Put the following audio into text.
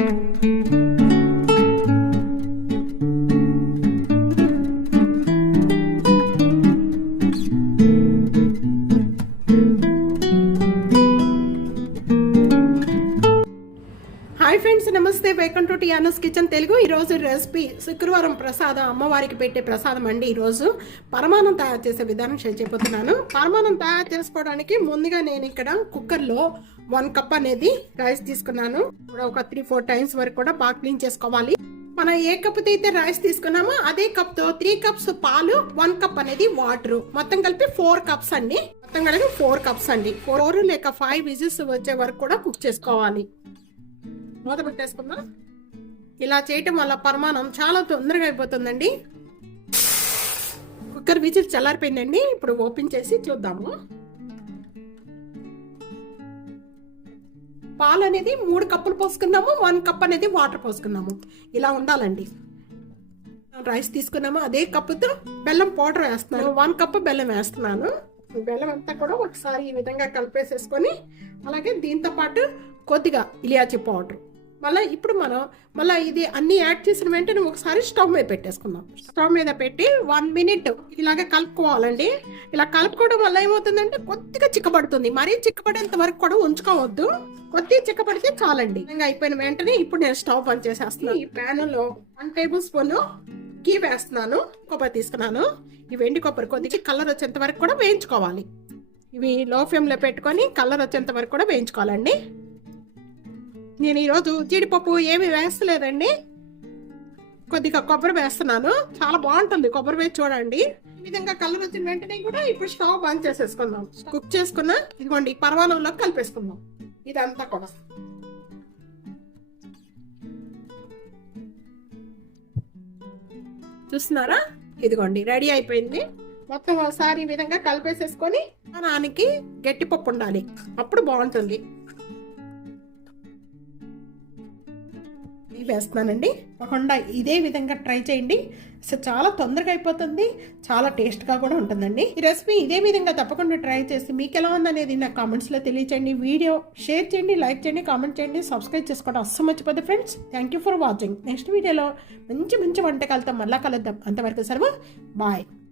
Hi friends, నమస్తే. Welcome to టియానోస్ kitchen Telugu. ఈరోజు recipe శుక్రవారం ప్రసాదం, అమ్మవారికి పెట్టే ప్రసాదం అండి. ఈరోజు పరమాన్నం తయారు చేసే విధానం షేర్ చేయబోతున్నాను. పరమాన్నం తయారు చేసుకోవడానికి ముందుగా నేను ఇక్కడ కుక్కర్లో 1 కప్ అనేది రైస్ తీసుకున్నాను. ఒక 3-4 టైమ్స్ వరకు కూడా బాగా క్లీన్ చేసుకోవాలి. మనం ఏ కప్ అయితే రైస్ తీసుకున్నామో అదే కప్తో 3 కప్స్ పాలు, 1 కప్ అనేది వాటర్, మొత్తం కలిపి 4 కప్స్ అండి. మొత్తం కలిపి 4 కప్స్ అండి. 4 లేక 5 విజిల్స్ వచ్చే వరకు కూడా కుక్ చేసుకోవాలి. మూత పెట్టేసుకుందాం. ఇలా చేయటం వల్ల పరమాన్నం చాలా తొందరగా అయిపోతుందండి. కుక్కర్ విజిల్ చల్లారిపోయిందండి. ఇప్పుడు ఓపెన్ చేసి చూద్దాము. పాలు అనేది 3 కప్పులు పోసుకున్నాము, 1 కప్ అనేది వాటర్ పోసుకున్నాము. ఇలా ఉండాలండి. రైస్ తీసుకున్నాము, అదే కప్పుతో బెల్లం పౌడర్ వేస్తున్నాను. 1 కప్ బెల్లం వేస్తున్నాను. బెల్లం అంతా కూడా ఒకసారి ఈ విధంగా కలిపేసేసుకొని, అలాగే దీంతో పాటు కొద్దిగా ఇలాచీ పౌడర్, ఇప్పుడు మనం ఇది అన్ని యాడ్ చేసిన వెంటనే ఒకసారి స్టవ్ మీద పెట్టేసుకుందాం. స్టవ్ మీద పెట్టి 1 మినిట్ ఇలాగే కలుపుకోవాలండి. ఇలా కలుపుకోవడం వల్ల ఏమవుతుందంటే కొద్దిగా చిక్కబడుతుంది. మరీ చిక్కబడేంత వరకు కూడా ఉంచుకోవద్దు. కొద్దిగా చిక్కబడితే చాలండి. ఇంకా అయిపోయిన వెంటనే ఇప్పుడు నేను స్టవ్ బంద్ చేసేస్తున్నాను. ఈ ప్యాన్ లో 1 టేబుల్ స్పూన్ గీ వేస్తున్నాను. కొబ్బరి తీసుకున్నాను. ఈ వెండి కొబ్బరి కొద్దిగా కలర్ వచ్చేంత వరకు కూడా వేయించుకోవాలి. ఇవి లో ఫ్లేమ్ లో పెట్టుకొని కలర్ వచ్చేంత వరకు కూడా వేయించుకోవాలండి. నేను ఈరోజు జీడిపప్పు ఏమి వేస్తలేదండి, కొద్దిగా కొబ్బరి వేస్తున్నాను. చాలా బాగుంటుంది కొబ్బరి వేసి చూడండి. ఈ విధంగా కలర్ వచ్చిన వెంటనే కూడా ఇప్పుడు స్టవ్ బంద్ చేసేసుకుందాం. కుక్ చేసుకున్న ఇదిగోండి పరమాన్నంలో కలిపేసుకుందాం. ఇదంతా కూడా చూస్తున్నారా, ఇదిగోండి రెడీ అయిపోయింది. మొత్తం ఒకసారి ఈ విధంగా కలిపేసేసుకొని నానికి గట్టి పప్పు ఉండాలి, అప్పుడు బాగుంటుంది. వేస్తున్నానండి. తప్పకుండా ఇదే విధంగా ట్రై చేయండి. అసలు చాలా తొందరగా అయిపోతుంది, చాలా టేస్ట్గా కూడా ఉంటుందండి. ఈ రెసిపీ ఇదే విధంగా తప్పకుండా ట్రై చేసి మీకు ఎలా ఉందనేది నా కామెంట్స్లో తెలియచేయండి. వీడియో షేర్ చేయండి, లైక్ చేయండి, కామెంట్ చేయండి, సబ్స్క్రైబ్ చేసుకోవడం అస్సలు మర్చిపోద్దు friends. Thank you for watching. Next వీడియోలో మంచి మంచి వంటకాలతో మళ్ళా కలుద్దాం. అంతవరకు సెలవు, బాయ్.